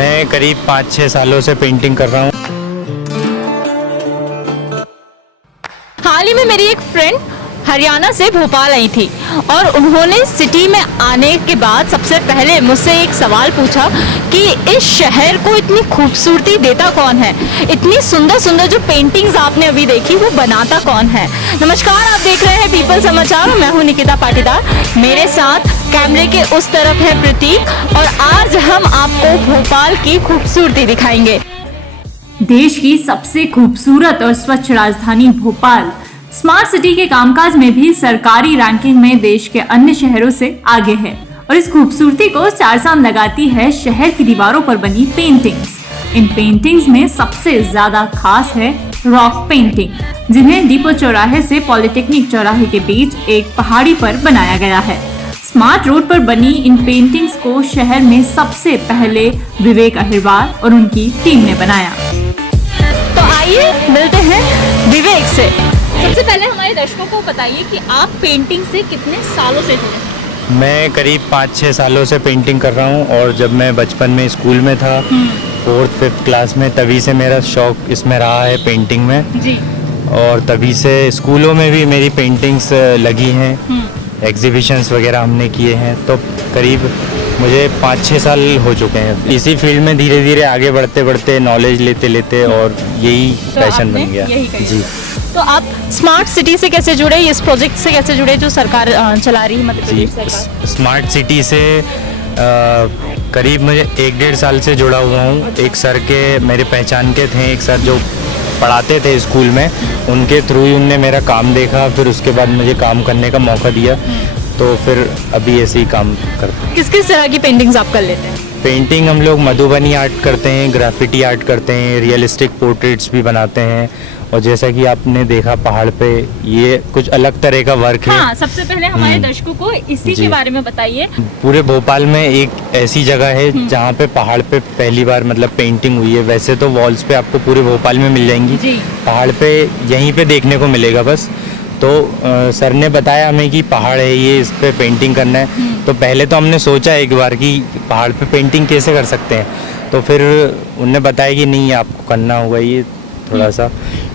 मैं करीब 5-6 सालों से पेंटिंग कर रहा हूँ। हाल ही में मेरी एक फ्रेंड हरियाणा से भोपाल आई थी और उन्होंने सिटी में आने के बाद सबसे पहले मुझसे एक सवाल पूछा कि इस शहर को इतनी खूबसूरती देता कौन है, इतनी सुंदर सुंदर जो पेंटिंग्स आपने अभी देखी वो बनाता कौन है। नमस्कार, आप देख रहे हैं पीपल समाचार और मैं हूं निकिता पाटीदार। मेरे साथ कैमरे के उस तरफ है प्रतीक और आज हम आपको भोपाल की खूबसूरती दिखाएंगे। देश की सबसे खूबसूरत और स्वच्छ राजधानी भोपाल स्मार्ट सिटी के कामकाज में भी सरकारी रैंकिंग में देश के अन्य शहरों से आगे है और इस खूबसूरती को चार चांद लगाती है शहर की दीवारों पर बनी पेंटिंग्स। इन पेंटिंग्स में सबसे ज्यादा खास है रॉक पेंटिंग, जिन्हें डिपो चौराहे से पॉलिटेक्निक चौराहे के बीच एक पहाड़ी पर बनाया गया है। स्मार्ट रोड पर बनी इन पेंटिंग्स को शहर में सबसे पहले विवेक अहिरवार और उनकी टीम ने बनाया। तो आइए मिलते हैं विवेक से। सबसे पहले हमारे दर्शकों को बताइए कि आप पेंटिंग से कितने सालों से जुड़े? मैं करीब 5-6 सालों से पेंटिंग कर रहा हूँ और जब मैं बचपन में स्कूल में था 4th-5th क्लास में, तभी से मेरा शौक इसमें रहा है पेंटिंग में जी। और तभी से स्कूलों में भी मेरी पेंटिंग्स लगी हैं, एग्जीबिशंस वगैरह हमने किए हैं। तो करीब मुझे 5-6 साल हो चुके हैं इसी फील्ड में, धीरे धीरे आगे बढ़ते बढ़ते नॉलेज लेते लेते और यही पैशन बन गया। जी। तो आप स्मार्ट सिटी से कैसे जुड़े, इस प्रोजेक्ट से कैसे जुड़े जो सरकार चला रही है मध्य प्रदेश सरकार? स्मार्ट सिटी से करीब मुझे 1-1.5 साल से जुड़ा हुआ हूँ। एक सर के मेरे पहचान के थे, एक सर जो पढ़ाते थे स्कूल में, उनके थ्रू ही उनने मेरा काम देखा, फिर उसके बाद मुझे काम करने का मौका दिया, तो फिर अभी ऐसे ही काम करते हैं। किस किस तरह की पेंटिंग्स आप कर लेते हैं? पेंटिंग हम लोग मधुबनी आर्ट करते हैं, ग्राफिटी आर्ट करते हैं, रियलिस्टिक पोर्ट्रेट्स भी बनाते हैं और जैसा कि आपने देखा पहाड़ पे, ये कुछ अलग तरह का वर्क है। हाँ, सबसे पहले हमारे दर्शकों को इसी के बारे में बताइए। पूरे भोपाल में एक ऐसी जगह है जहाँ पे पहाड़ पे पहली बार मतलब पेंटिंग हुई है। वैसे तो वॉल्स पे आपको पूरे भोपाल में मिल जाएंगी, पहाड़ पे यहीं पे देखने को मिलेगा बस। तो सर ने बताया हमें कि पहाड़ है ये, इस पे पेंटिंग करना है। तो पहले तो हमने सोचा एक बार कि पहाड़ पे पेंटिंग कैसे कर सकते हैं, तो फिर उन्होंने बताया कि नहीं आपको करना होगा ये थोड़ा सा।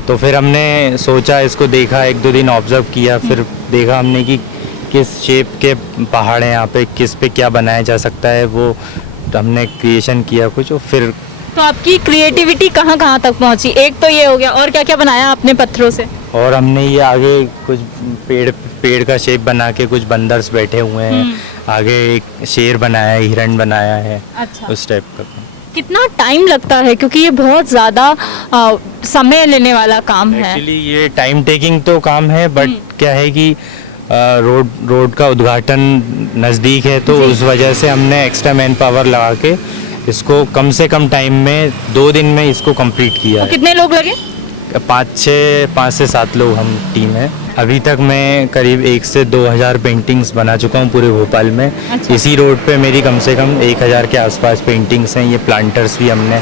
तो फिर हमने सोचा, इसको देखा, 1-2 दिन ऑब्जर्व किया, फिर देखा हमने कि किस शेप के पहाड़ हैं यहाँ पे, किस पे क्या बनाया जा सकता है, वो हमने क्रिएशन किया कुछ। और फिर तो आपकी क्रिएटिविटी कहाँ कहाँ तक पहुँची? एक तो ये हो गया, और क्या क्या बनाया आपने पत्थरों से? और हमने ये आगे कुछ पेड़ का शेप बना के कुछ बंदर्स बैठे हुए हैं, आगे एक शेर बनाया है, हिरण बनाया है। अच्छा। उस टाइप का। कितना टाइम लगता है, क्योंकि ये बहुत ज़्यादा समय लेने वाला काम है? एक्चुअली ये टाइम टेकिंग तो काम है, बट क्या है कि रोड का उद्घाटन नज़दीक है, तो उस वजह से हमने एक्स्ट्रा मैन पावर लगा के इसको कम से कम टाइम में 2 दिन में इसको कंप्लीट किया है। कितने लोग लगे? 5 से 7 लोग हम टीम है। अभी तक मैं करीब 1 से 2,000 पेंटिंग्स बना चुका हूँ पूरे भोपाल में। अच्छा। इसी रोड पे मेरी कम से कम 1,000 के आसपास पेंटिंग्स हैं। ये प्लांटर्स भी हमने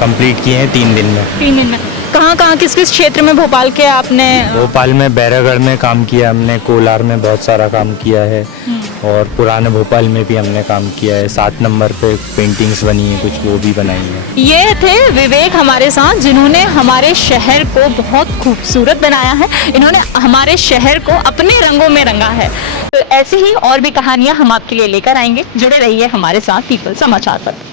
कंप्लीट किए हैं 3 दिन में। 3 दिन में कहाँ किस किस क्षेत्र में भोपाल के आपने? भोपाल में बैरागढ़ में काम किया हमने, कोलार में बहुत सारा काम किया है और पुराने भोपाल में भी हमने काम किया है। 7 नंबर पे पेंटिंग्स बनी है कुछ, वो भी बनाई है। ये थे विवेक हमारे साथ, जिन्होंने हमारे शहर को बहुत खूबसूरत बनाया है। इन्होंने हमारे शहर को अपने रंगों में रंगा है। तो ऐसे ही और भी कहानियां हम आपके लिए लेकर आएंगे। जुड़े रहिए हमारे साथ पीपल समाचार पर।